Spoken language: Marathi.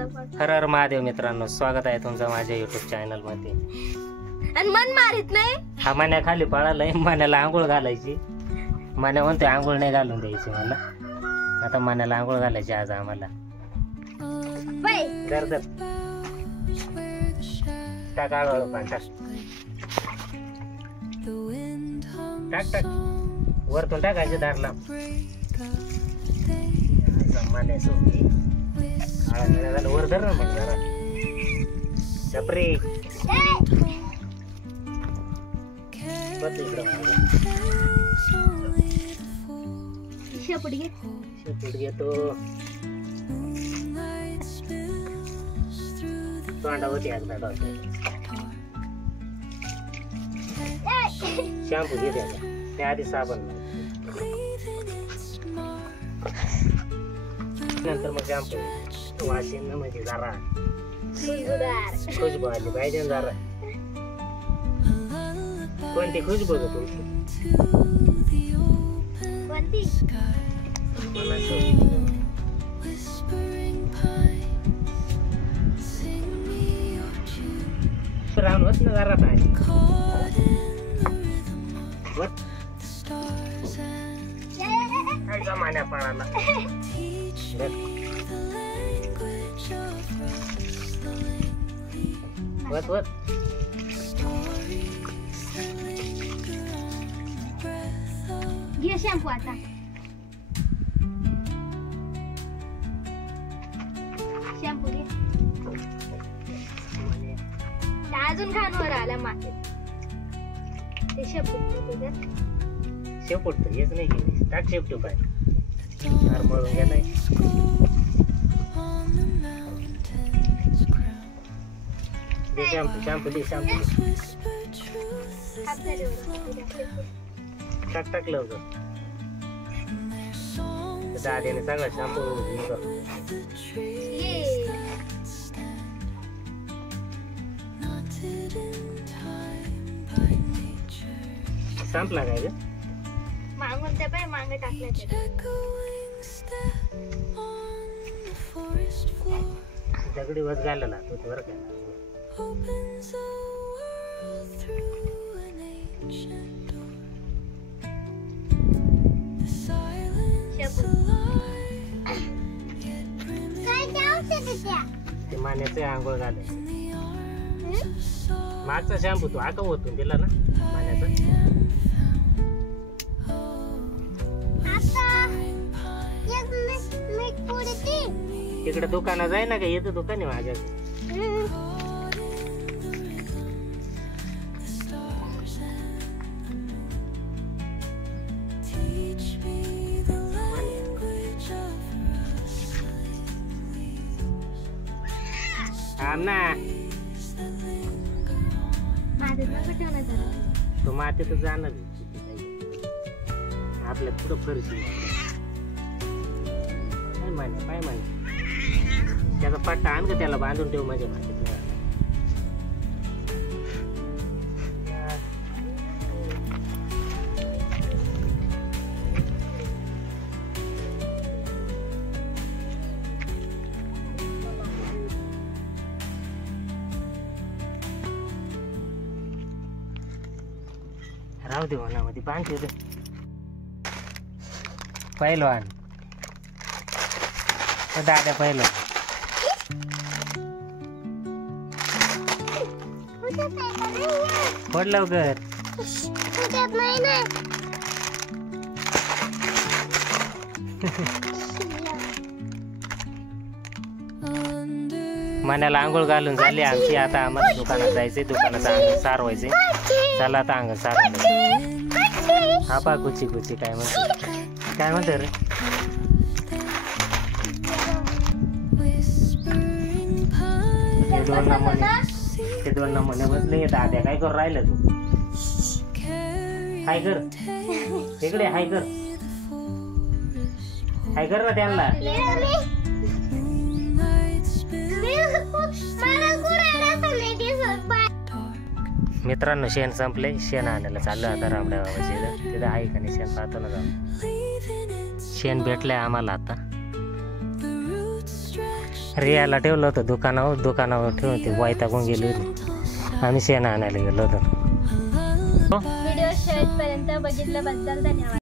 हर हर महादेव मित्रांनो, स्वागत आहे तुमचं माझ्या युट्यूब चॅनल मध्ये. आणि मन मारित नाही. हा मन्या खाली पळालाय, मन्याला आंघोळ घालायची. मन्या म्हणतोय आंघोळ नाही घालून द्यायची मला. आता मन्याला आंघोळ घालायची आज आम्हाला. कर दर टाक आळू पाणी टाक टाक वरतून टाकायचे दारला. मन्या सोडली आळा झालं वर धर ना मग जरा छपरी शेपट घेतो. तोंडावरती एकदा शॅम्पू घे त्या आधी साबण नंतर मग शॅम्पू वाशिंग म्हणजे जरा खुशबू आली पाहिजे जरा. कोणती खुशबू ग तुमची? कोणती? राहून होत ना जरा पाहिजे काय जमान्या पाळाला. वत वत घे शॅम्पू आता. शॅम्पू घे. अजून खानवर आला मातीत. ते शेपूट तर हेच नाही गेली. टाक शेपटू काय मळून गेलाय. शॅम्पू दे शॅम्पू टाक टाक लवकर. दादीने सगळा शॅम्पू संपला काय ग? मागून त्या पाय मागे टाकल्या दगडी वज घालला तो बरं काय. ते मान्याचं आंघोळ घाले. मागचा शॅम्पू तू आका ओतून दिला ना मान्याचा. तिकडे दुकानात जाय ना का येतं दुकान आहे माझ्या. ना तो मातीत जाणार आपल्या पुढं फरशी काय माने काय माने. त्याचा पट्टा आण ग त्याला बांधून ठेव माझ्या मातीत. राहू दे मनामध्ये बांधते होते. पहिलवान दादा पहिलवान फोड लवकर. मनाला आंघोळ घालून झाली आमची. आता आम्हाला दुकानात जायचंय. दुकानात अंग सारवायचे. चला आता अंग सारवायचं. हा पा कुची कुची काय म्हणते काय म्हणते रे. ते दोन नमुने बसले. दाद्या काय करू राहिलं तू? हाय कर इकडे. हाय कर हाय कर ना त्यांना. मित्रांनो शेण संपले. शेण आणायला चाललं आता रामड्या बाबाच्या तिथं आहे का नाही शेण पाहतो ना जाऊन. शेण भेटलंय आम्हाला आता. रियाला ठेवलं होतं दुकानावर ठेवून ती वैतागून गेली होती. आम्ही शेण आणायला गेलो होतो. व्हिडिओ शेवटपर्यंत बघितल्याबद्दल धन्यवाद.